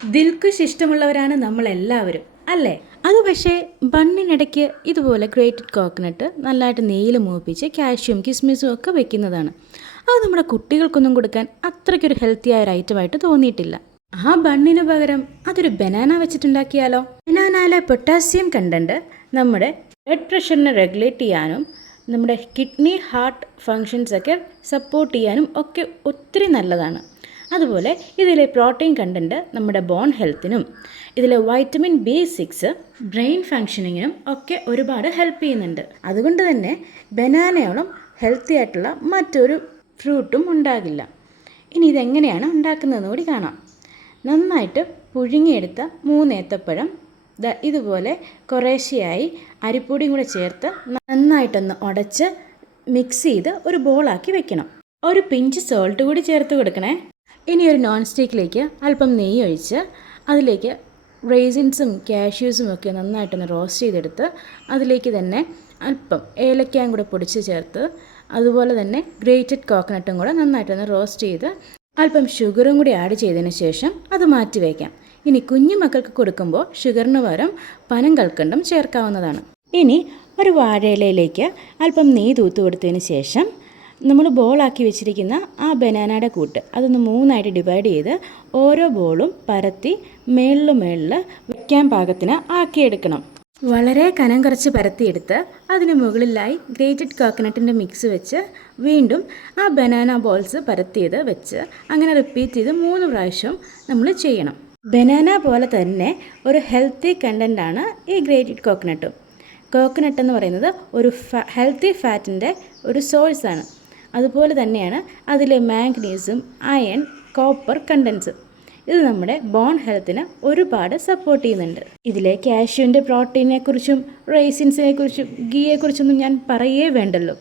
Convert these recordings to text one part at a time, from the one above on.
ദിൽക്കുഷ് ഇഷ്ടമുള്ളവരാണ് നമ്മളെല്ലാവരും അല്ലേ? അത് പക്ഷേ ബണ്ണിനിടയ്ക്ക് ഇതുപോലെ ഗ്രേറ്റഡ് കോക്കനട്ട് നല്ലതായിട്ട് നെയ്യിൽ മൂപ്പിച്ച് കാഷ്യൂം കിസ്മിസും ഒക്കെ വെക്കുന്നതാണ്. അത് നമ്മുടെ കുട്ടികൾക്കൊന്നും കൊടുക്കാൻ അത്രയ്ക്കൊരു ഹെൽത്തി ആയ ഒരു ഐറ്റമായിട്ട് തോന്നിയിട്ടില്ല. ആ ബണ്ണിന് പകരം അതൊരു ബനാന വെച്ചിട്ടുണ്ടാക്കിയാലോ? ബനാനയിലെ പൊട്ടാസ്യം കണ്ടന്റ് നമ്മുടെ ബ്ലഡ് പ്രഷറിനെ റെഗുലേറ്റ് ചെയ്യാനും നമ്മുടെ കിഡ്നി ഹാർട്ട് ഫങ്ഷൻസൊക്കെ സപ്പോർട്ട് ചെയ്യാനും ഒക്കെ ഒത്തിരി നല്ലതാണ്. അതുപോലെ ഇതിലെ പ്രോട്ടീൻ കണ്ടൻറ്റ് നമ്മുടെ ബോൺ ഹെൽത്തിനും ഇതിലെ വൈറ്റമിൻ B6 ബ്രെയിൻ ഫങ്ഷനിങ്ങിനും ഒക്കെ ഒരുപാട് ഹെൽപ്പ് ചെയ്യുന്നുണ്ട്. അതുകൊണ്ട് തന്നെ ബനാനയോളം ഹെൽത്തി ആയിട്ടുള്ള മറ്റൊരു ഫ്രൂട്ടും ഉണ്ടാകില്ല. ഇനി ഇതെങ്ങനെയാണ് ഉണ്ടാക്കുന്നതെന്ന് കൂടി കാണാം. നന്നായിട്ട് പുഴുങ്ങിയെടുത്ത 3 ഏത്തപ്പഴം ഇതുപോലെ കുറേശ്ശെയായി അരിപ്പൊടിയും കൂടെ ചേർത്ത് നന്നായിട്ടൊന്ന് ഉടച്ച് മിക്സ് ചെയ്ത് ഒരു ബോളാക്കി വെക്കണം. ഒരു പിഞ്ച് സോൾട്ട് കൂടി ചേർത്ത് കൊടുക്കണേ. ഇനി ഒരു നോൺ സ്റ്റിക്കിലേക്ക് അല്പം നെയ്യ് ഒഴിച്ച് അതിലേക്ക് റേസിൻസും കാഷ്യൂസും ഒക്കെ നന്നായിട്ടൊന്ന് റോസ്റ്റ് ചെയ്തെടുത്ത് അതിലേക്ക് തന്നെ അല്പം ഏലക്കായും കൂടെ പൊടിച്ച് ചേർത്ത് അതുപോലെ തന്നെ ഗ്രേറ്റഡ് കോക്കനട്ടും കൂടെ നന്നായിട്ടൊന്ന് റോസ്റ്റ് ചെയ്ത് അല്പം ഷുഗറും കൂടി ആഡ് ചെയ്തതിന് ശേഷം അത് മാറ്റി വയ്ക്കാം. ഇനി കുഞ്ഞു മക്കൾക്ക് കൊടുക്കുമ്പോൾ ഷുഗറിന് പകരം പനം കൽക്കണ്ടം ചേർക്കാവുന്നതാണ്. ഇനി ഒരു വാഴയിലയിലേക്ക് അല്പം നെയ്യ് തൂത്ത് കൊടുത്തതിന് ശേഷം നമ്മൾ ബോളാക്കി വെച്ചിരിക്കുന്ന ആ ബനാനയുടെ കൂട്ട് അതൊന്ന് 3ആയിട്ട് ഡിവൈഡ് ചെയ്ത് ഓരോ ബോളും പരത്തി മേളിൽ വയ്ക്കാൻ പാകത്തിന് ആക്കിയെടുക്കണം. വളരെ കനം കുറച്ച് പരത്തിയെടുത്ത് അതിന് മുകളിലായി ഗ്രേറ്റഡ് കോക്കനട്ടിൻ്റെ മിക്സ് വെച്ച് വീണ്ടും ആ ബനാന ബോൾസ് പരത്തിയത് വെച്ച് അങ്ങനെ റിപ്പീറ്റ് ചെയ്ത് 3 പ്രാവശ്യം നമ്മൾ ചെയ്യണം. ബനാന പോലെ തന്നെ ഒരു ഹെൽത്തി കണ്ടൻ്റാണ് ഈ ഗ്രേറ്റഡ് കോക്കനട്ടും. കോക്കനട്ട് എന്ന് പറയുന്നത് ഒരു ഹെൽത്തി ഫാറ്റിൻ്റെ ഒരു സോഴ്സാണ്. അതുപോലെ തന്നെയാണ് അതിലെ മാംഗനീസും അയൺ കോപ്പർ കണ്ടൻസ്. ഇത് നമ്മുടെ ബോൺ ഹെൽത്തിനെ ഒരുപാട് സപ്പോർട്ട് ചെയ്യുന്നുണ്ട്. ഇതിലെ കാഷ്യൂവിൻ്റെ പ്രോട്ടീനെക്കുറിച്ചും റൈസിൻസിനെക്കുറിച്ചും ഗീയെക്കുറിച്ചൊന്നും ഞാൻ പറയേ വേണ്ടല്ലോ.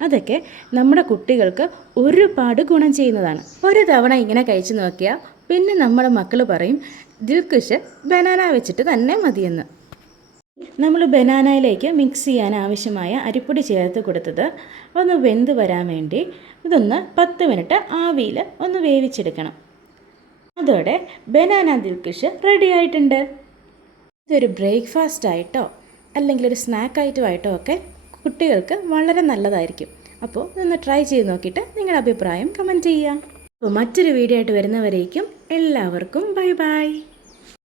അതൊക്കെ നമ്മുടെ കുട്ടികൾക്ക് ഒരുപാട് ഗുണം ചെയ്യുന്നതാണ്. ഒരു തവണ ഇങ്ങനെ കഴിച്ചു നോക്കിയാൽ പിന്നെ നമ്മുടെ മക്കൾ പറയും ദിൽക്കുഷ് ബനാന വെച്ചിട്ട് തന്നെ മതിയെന്ന്. നമ്മൾ ബനാനയിലേക്ക് മിക്സ് ചെയ്യാൻ ആവശ്യമായ അരിപ്പൊടി ചേർത്ത് കൊടുത്തത് ഒന്ന് വെന്ത് വരാൻ വേണ്ടി ഇതൊന്ന് 10 മിനിറ്റ് ആവിയിൽ ഒന്ന് വേവിച്ചെടുക്കണം. അതോടെ ബനാന ദിൽക്കുഷ് റെഡി ആയിട്ടുണ്ട്. ഇതൊരു ബ്രേക്ക്ഫാസ്റ്റ് ആയിട്ടോ അല്ലെങ്കിൽ ഒരു സ്നാക്ക് ഐറ്റമായിട്ടോ ഒക്കെ കുട്ടികൾക്ക് വളരെ നല്ലതായിരിക്കും. അപ്പോൾ ഇതൊന്ന് ട്രൈ ചെയ്ത് നോക്കിയിട്ട് നിങ്ങളുടെ അഭിപ്രായം കമൻറ്റ് ചെയ്യുക. അപ്പോൾ മറ്റൊരു വീഡിയോ ആയിട്ട് വരുന്നവരേക്കും എല്ലാവർക്കും ബൈ ബൈ.